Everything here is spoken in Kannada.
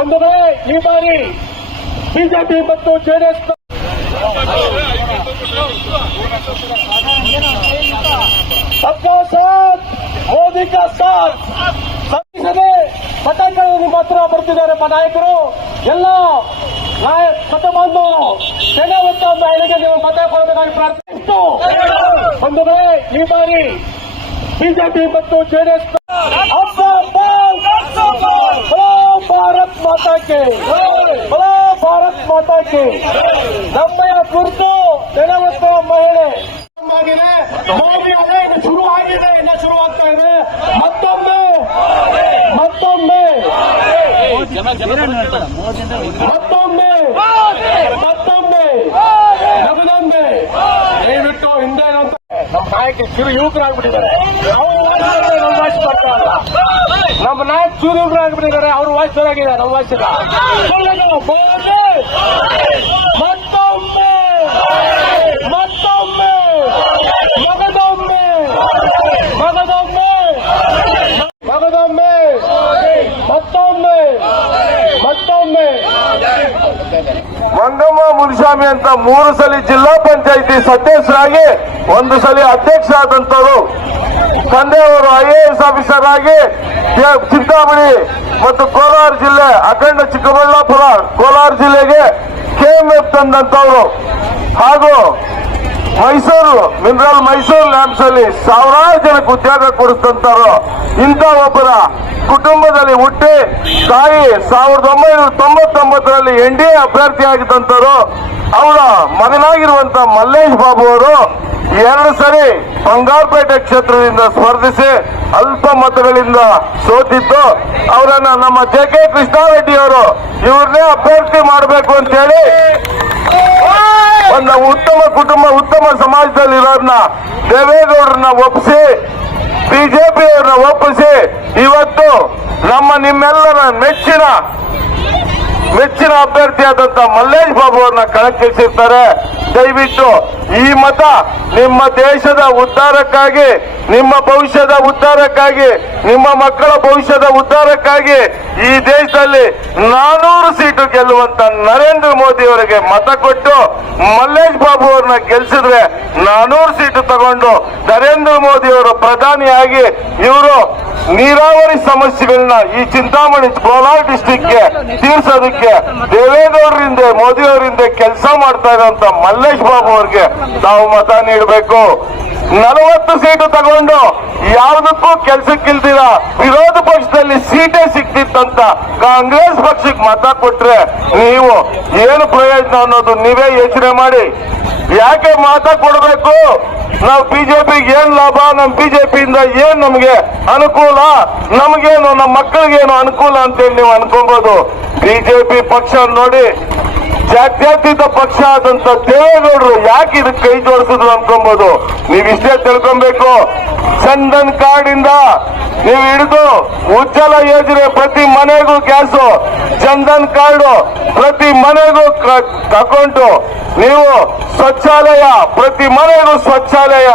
ಬಂಧುಗಳೇ, ಈ ಬಾರಿ ಬಿಜೆಪಿ ಮತ್ತು ಜೆಡಿಎಸ್ सबका साथ ಮೋದಿ का साथ ಸಭೆ ಮತಗಳು ನಿಮ್ಮ ಹತ್ರ ಬರ್ತಿದ್ದಾರೆ. ನಾಯಕರು ಎಲ್ಲ ಮತ ಬಾಂಧವರು ಸೇನಾ ಮತ್ತು ಮಹಿಳೆಗೆ ನೀವು ಮತ ಕೊಡಬೇಕಾಗಿ ಪ್ರಾರ್ಥಿಸಿತು. ಬಂಧುಗಳೇ, ಈ ಬಾರಿ ಬಿಜೆಪಿ ಮತ್ತು ಜೆಡಿಎಸ್ ಭಾರತ್ ಮಾತಾ ಕೆ ಭಾರತ್ ಮಾತಾ ಕೆ ನಮ್ಮಯ ಕುರಿತು ಸೇನಾ ಮತ್ತು ಮಹಿಳೆ ಮೋದಿ ಅದೇ ಶುರು ಆಗಿದೆ, ಇನ್ನ ಶುರು ಆಗ್ತಾ ಇದೆ. ಮತ್ತೊಮ್ಮೆ ಮತ್ತೊಮ್ಮೆ ಮತ್ತೊಮ್ಮೆ ಮತ್ತೊಮ್ಮೆ ನಗದೊಮ್ಮೆ ದಯವಿಟ್ಟು ಹಿಂದೆ ನಮ್ಮ ನಾಯಕ ಕಿರು ಯುವಕರಾಗ್ಬಿಟ್ಟಿದ್ದಾರೆ. ನಮ್ಮ ವಾಯ್ಸ್ ಬರ್ತಾ ಇಲ್ಲ. ನಮ್ಮ ನಾಯಕ ಕಿರು ಯುವಕರಾಗ್ಬಿಟ್ಟಿದ್ದಾರೆ. ಅವ್ರ ವಾಯ್ಸ್ ಜೋರಾಗಿದೆ, ನಮ್ಮ ವಾಯ್ಸ್ ಇಲ್ಲ. ಮತ್ತೊಮ್ಮೆ ಮತ್ತೊಮ್ಮೆ ಮಗದೊಮ್ಮೆ ಮಗದೊಮ್ಮೆ ಮಗದೊಮ್ಮೆ ಮತ್ತೊಮ್ಮೆ ಮತ್ತೊಮ್ಮೆ ಮಂಗಮ್ಮ ಮುನಿಸ್ವಾಮಿ ಅಂತ 3 ಸಲ ಜಿಲ್ಲಾ ಪಂಚಾಯಿತಿ ಸದಸ್ಯರಾಗಿ 1 ಸಲ ಅಧ್ಯಕ್ಷ ಆದಂತವರು, ತಂದೆಯವರು IAS ಆಫೀಸರ್ ಆಗಿ ಚಿಂತಾಮಣಿ ಮತ್ತು ಕೋಲಾರ ಜಿಲ್ಲೆ, ಅಖಂಡ ಚಿಕ್ಕಬಳ್ಳಾಪುರ ಕೋಲಾರ ಜಿಲ್ಲೆಗೆ KMF ತಂದಂತವರು, ಹಾಗೂ ಮೈಸೂರು ಮಿನರಲ್ ಮೈಸೂರು ಲ್ಯಾಂಬ್ಸ್ ಅಲ್ಲಿ ಸಾವಿರಾರು ಜನಕ್ಕೆ ಉದ್ಯೋಗ ಕೊಡಿಸ್ತಂತವರು. ಇಂಥ ಒಬ್ಬರ ಕುಟುಂಬದಲ್ಲಿ ಹುಟ್ಟಿ ತಾಯಿ 1999ರಲ್ಲಿ NDA ಅಭ್ಯರ್ಥಿ ಆಗಿದ್ದಂತವರು. ಅವರ ಮಗನಾಗಿರುವಂತ ಮಲ್ಲೇಶ್ ಬಾಬು ಅವರು 2 ಸರಿ ಬಂಗಾರಪೇಟೆ ಕ್ಷೇತ್ರದಿಂದ ಸ್ಪರ್ಧಿಸಿ ಅಲ್ಪ ಮತಗಳಿಂದ ಸೋತಿದ್ದು. ಅವರನ್ನ ನಮ್ಮ JK ಕೃಷ್ಣಾರೆಡ್ಡಿ ಅವರು ಇವ್ರನ್ನೇ ಅಭ್ಯರ್ಥಿ ಮಾಡಬೇಕು ಅಂತ ಹೇಳಿ ಒಂದು ಉತ್ತಮ ಕುಟುಂಬ, ಉತ್ತಮ ಸಮಾಜದಲ್ಲಿರೋರ್ನ ದೇವೇಗೌಡರನ್ನ ಒಪ್ಪಿಸಿ, ಬಿಜೆಪಿಯವ್ರನ್ನ ಒಪ್ಪಿಸಿ ಇವತ್ತು ನಿಮ್ಮೆಲ್ಲರ ಮೆಚ್ಚಿನ ಅಭ್ಯರ್ಥಿಯಾದಂತ ಮಲ್ಲೇಶ್ ಬಾಬು ಅವ್ರನ್ನ ಕಣಕ್ಕಿಳಿಸಿರ್ತಾರೆ. ದಯವಿಟ್ಟು ಈ ಮತ ನಿಮ್ಮ ದೇಶದ ಉದ್ಧಾರಕ್ಕಾಗಿ, ನಿಮ್ಮ ಭವಿಷ್ಯದ ಉದ್ಧಾರಕ್ಕಾಗಿ, ನಿಮ್ಮ ಮಕ್ಕಳ ಭವಿಷ್ಯದ ಉದ್ಧಾರಕ್ಕಾಗಿ ಈ ದೇಶದಲ್ಲಿ 400 ಸೀಟು ಗೆಲ್ಲುವಂತ ನರೇಂದ್ರ ಮೋದಿ ಅವರಿಗೆ ಮತ ಕೊಟ್ಟು ಮಲ್ಲೇಶ್ ಬಾಬು ಅವ್ರನ್ನ ಗೆಲ್ಸಿದ್ರೆ 400 ಸೀಟು ತಗೊಂಡು ನರೇಂದ್ರ ಮೋದಿ ಅವರು ಪ್ರಧಾನಿಯಾಗಿ ಇವರು ನೀರಾವರಿ ಸಮಸ್ಯೆಗಳನ್ನ ಈ ಚಿಂತಾಮಣಿ ಕೋಲಾರ ಡಿಸ್ಟಿಕ್ಗೆ ತೀರ್ಸೋದಕ್ಕೆ ದೇವೇಗೌಡರಿಂದ ಮೋದಿ ಅವರಿಂದ ಕೆಲಸ ಮಾಡ್ತಾ ಇರುವಂತ ಮಲ್ಲೇಶ್ ಬಾಬು ಅವರಿಗೆ ನಾವು ಮತ ನೀಡಬೇಕು. 40 ಸೀಟು ತಗೊಂಡು ಯಾವುದಕ್ಕೂ ಕೆಲಸಕ್ಕಿಲ್ದಿರ ವಿರೋಧ ಪಕ್ಷದಲ್ಲಿ ಸೀಟೇ ಸಿಕ್ತಿತ್ತಂತ ಕಾಂಗ್ರೆಸ್ ಪಕ್ಷಕ್ಕೆ ಮತ ಕೊಟ್ರೆ ನೀವು ಏನು ಪ್ರಯೋಜನ ಅನ್ನೋದು ನೀವೇ ಯೋಚನೆ ಮಾಡಿ. ಯಾಕೆ ಮತ ಕೊಡಬೇಕು? ನಾವು ಬಿಜೆಪಿಗೆ ಏನ್ ಲಾಭ, ನಮ್ಮ ಬಿಜೆಪಿಯಿಂದ ಏನ್ ನಮ್ಗೆ ಅನುಕೂಲ, ನಮಗೇನು ನಮ್ಮ ಮಕ್ಕಳಿಗೇನು ಅನುಕೂಲ ಅಂತೇಳಿ ನೀವು ಅನ್ಕೊಬಹುದು. ಬಿಜೆಪಿ ಪಕ್ಷ ನೋಡಿ ಜಾತ್ಯತೀತ ಪಕ್ಷ ಆದಂತ ದೇವೇಗೌಡರು ಯಾಕೆ ಇದಕ್ಕೆ ಕೈ ಜೋಡಿಸಿದ್ರು ಅನ್ಕೊಬಹುದು. ನೀವಿಷ್ಟೇ ತಿಳ್ಕೊಬೇಕು. ಚಂದನ್ ಕಾರ್ಡ್ ಇಂದ ನೀವು ಹಿಡಿದು ಉಜ್ವಲ ಯೋಜನೆ ಪ್ರತಿ ಮನೆಗೂ ಗ್ಯಾಸು, ಚಂದನ್ ಕಾರ್ಡ್ ಪ್ರತಿ ಮನೆಗೂ ಅಕೌಂಟು, ನೀವು ಶೌಚಾಲಯ ಪ್ರತಿ ಮನೆಗೂ ಶೌಚಾಲಯ